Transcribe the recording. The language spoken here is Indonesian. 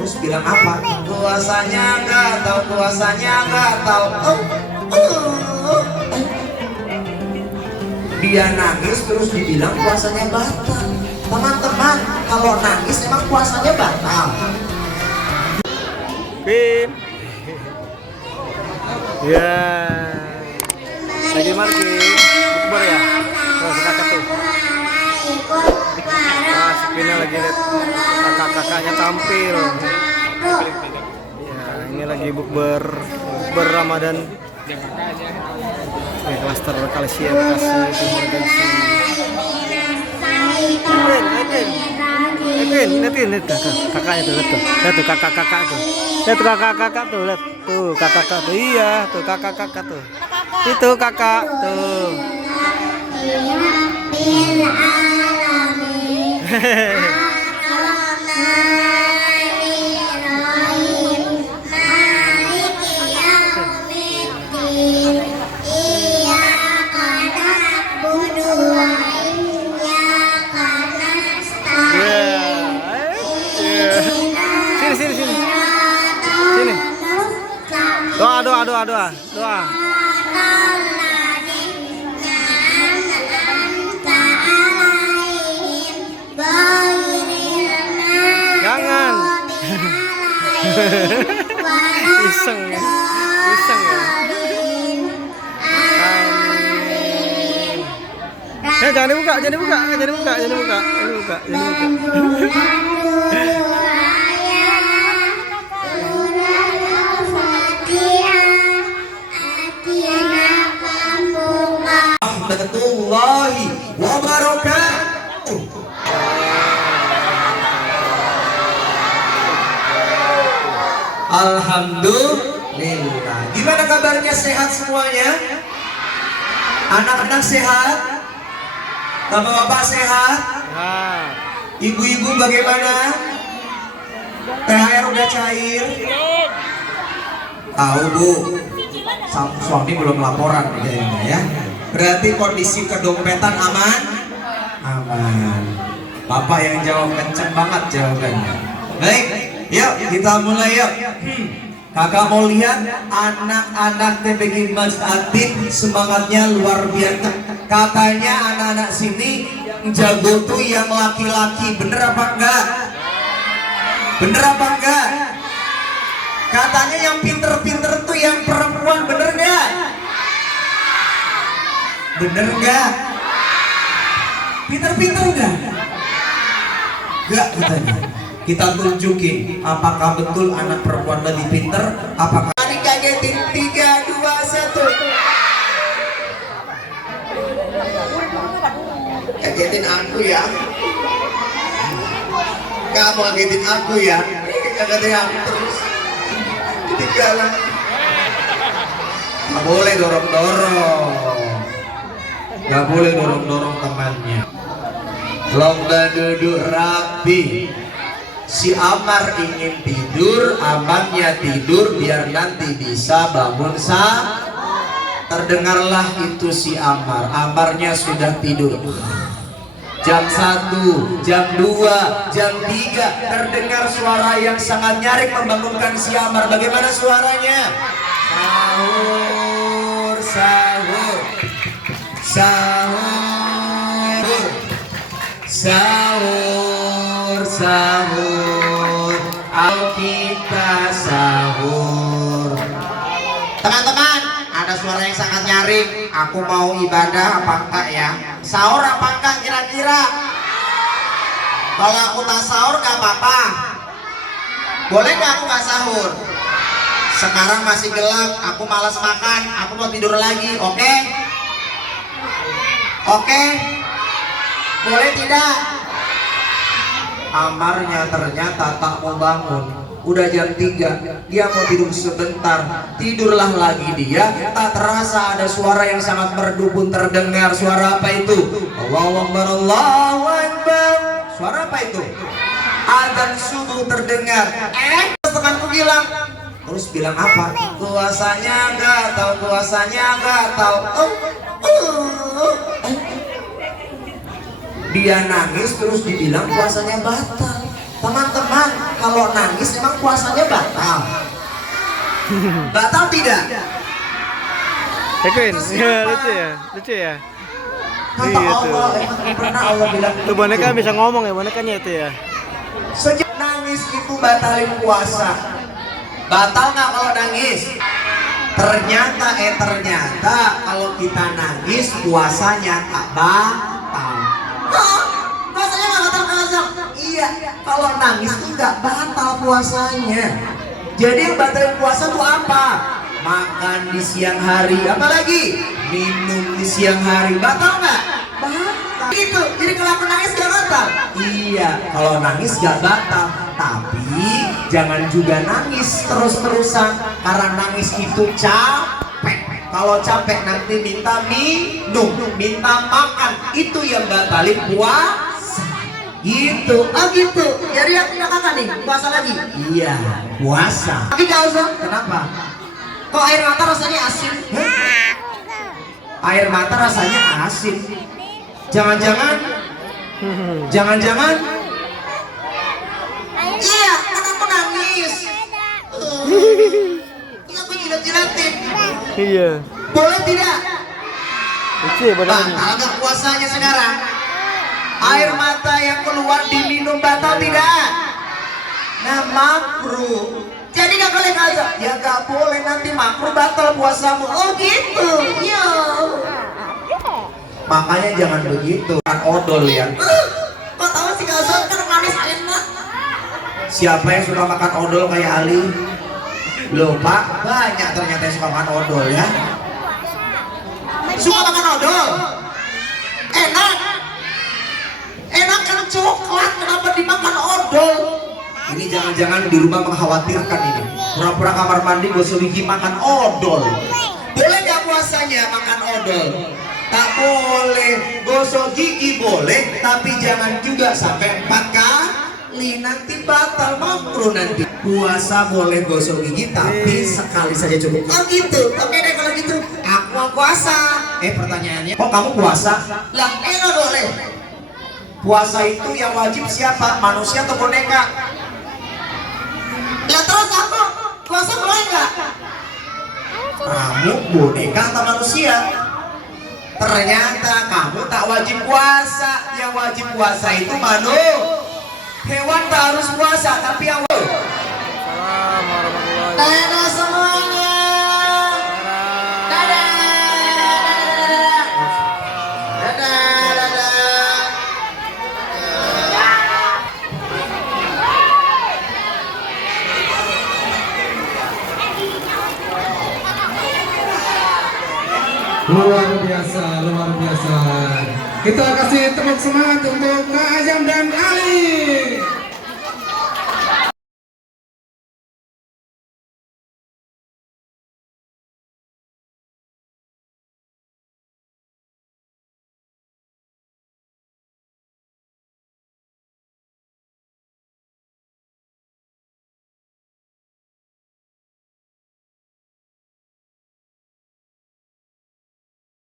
Terus bilang apa? Puasanya nggak tahu, puasanya nggak tahu. Dia nangis terus dibilang puasanya batal. Teman-teman, kalau nangis emang puasanya batal. Pin. Ya. Lagi marki. Bukber ya. Oh, kakak tuh. Nah, si Pinnya lagi lihat kakak-kakaknya tampil. Ya, ini lagi bukber Ramadan. Nih, klaster Kalsia Bekasi Timur Gengsi. Lihat kakaknya tuh, lihat tuh kakak-kakak tuh. Lihat tuh kakak-kakak tuh, lihat tuh kakak-kakak tuh. Iya, tuh kakak-kakak tuh. Itu kakak tuh. Sini. Doa. Jangan. Iseng ya. Jangan dibuka. Warahmatullahi wabarakatuh. Alhamdulillah. Gimana kabarnya, sehat semuanya? Anak-anak sehat? Bapak-bapak sehat? Ibu-ibu bagaimana? THR udah cair? Tahu Bu, suami belum laporan kayaknya ya. Berarti kondisi kedompetan aman? Aman. Bapak yang jawab kenceng banget jawabannya. Baik, yuk kita mulai yuk. Kakak mau lihat anak-anak TPG Mas Atin semangatnya luar biasa. Katanya anak-anak sini yang jago tuh yang laki-laki, bener apa enggak? Bener apa enggak? Katanya yang pinter-pinter tuh yang perempuan, bener enggak? Bener enggak? Pinter-pinter enggak? Enggak katanya. Kita tunjukin apakah betul anak perempuan lebih pinter, apakah ini kagetin 3, 2, 1. Kagetin aku ya. Kamu kagetin aku ya. Kagetin aku terus. Ketinggalan. Gak boleh dorong-dorong. Gak boleh dorong-dorong temannya. Lomba duduk rapi. Si Amar ingin tidur, amannya tidur biar nanti bisa bangun terdengarlah itu si Amar. Amarnya sudah tidur. Jam 1, jam 2, jam 3 terdengar suara yang sangat nyaring membangunkan si Amar. Bagaimana suaranya? Sahur, sahur, sahur, sahur, sahur. Ayo kita sahur. Teman-teman, ada suara yang sangat nyaring. Aku mau ibadah apa enggak ya? Sahur apa enggak kira-kira? Kalau aku tak sahur gak apa-apa. Boleh gak aku gak sahur? Sekarang masih gelap, aku malas makan, aku mau tidur lagi, oke? Oke? Boleh tidak? Amarnya ternyata tak mau bangun. Udah jam 3, dia mau tidur sebentar. Tidurlah lagi dia. Tak terasa ada suara yang sangat merdu pun terdengar. Suara apa itu? Allahu Akbar, Allahu Akbar. Suara apa itu? Adzan subuh terdengar. Temanku bilang. Terus bilang apa? Puasanya nggak tahu, puasanya nggak tahu. Dia nangis terus dibilang puasanya batal. Teman-teman, kalau nangis emang puasanya batal? Batal tidak? Queen, ya lucu ya, lucu ya. Kata Iya, Allah, emang pernah Allah bilang Tuh boneka bisa ngomong ya, bonekanya itu ya. sejak nangis itu batalin puasa. Batal nggak kalau nangis? Ternyata kalau kita nangis puasanya tak batal. Hah? Puasanya nggak batal kan? Iya, kalau nangis tuh nggak batal puasanya. Jadi yang batalin puasa tuh apa? Makan di siang hari, apalagi minum di siang hari, batal nggak? Batal. Itu, jadi kalau aku nangis gak batal? Iya, kalau nangis gak batal. Tapi jangan juga nangis terus-terusan, karena nangis itu capek. Kalau capek nanti minta minum, minta makan, itu yang batalin puasa. Gitu, oh gitu. Jadi aku udah kakak nih, puasa lagi? Iya, puasa. Tapi gak usah, kenapa? Kok air mata rasanya asin? Air mata rasanya asin. Jangan-jangan iya, kan aku nangis. Aku jilat-jilatin. Iya. Boleh tidak? Lucu ya bonekanya. Batal gak puasanya sekarang? Air mata yang keluar diminum batal tidak? Nah, makruh. Jadi gak boleh kaza? Ya gak boleh, nanti makruh batal puasamu. Oh gitu, iya. Makanya jangan begitu, kan odol ya. Kok tahu sih kaza kan manis enak. Siapa yang suka makan odol kayak Ali? Loh Pak, banyak ternyata yang suka makan odol ya. Suka makan odol? Enak. Enak kan coklat, kenapa dimakan odol? Ini jangan-jangan di rumah mengkhawatirkan ini. Pura-pura kamar mandi gosok gigi makan odol. Boleh gak puasanya makan odol? Tak boleh. Gosok gigi boleh, tapi jangan juga sampai 4 kali. Nanti batal, makruh nanti. Puasa boleh gosok gigi, tapi sekali saja cukup. Oh gitu, oke deh kalau gitu. Aku mau puasa. Pertanyaannya, kok kamu puasa? Lah, nggak boleh. Puasa itu yang wajib siapa? Manusia atau boneka? Lah terus aku puasa boleh nggak? Kamu boneka atau manusia? Ternyata kamu tak wajib puasa. Yang wajib puasa itu manusia. Hewan tak harus puasa, tapi yang Salam warahmatullahi wabarakatuh. dadah semuanya. Dadah. Dadah, dadah. Luar biasa, luar biasa. Kita kasih tepuk semangat untuk Kak Ajam dan Ali.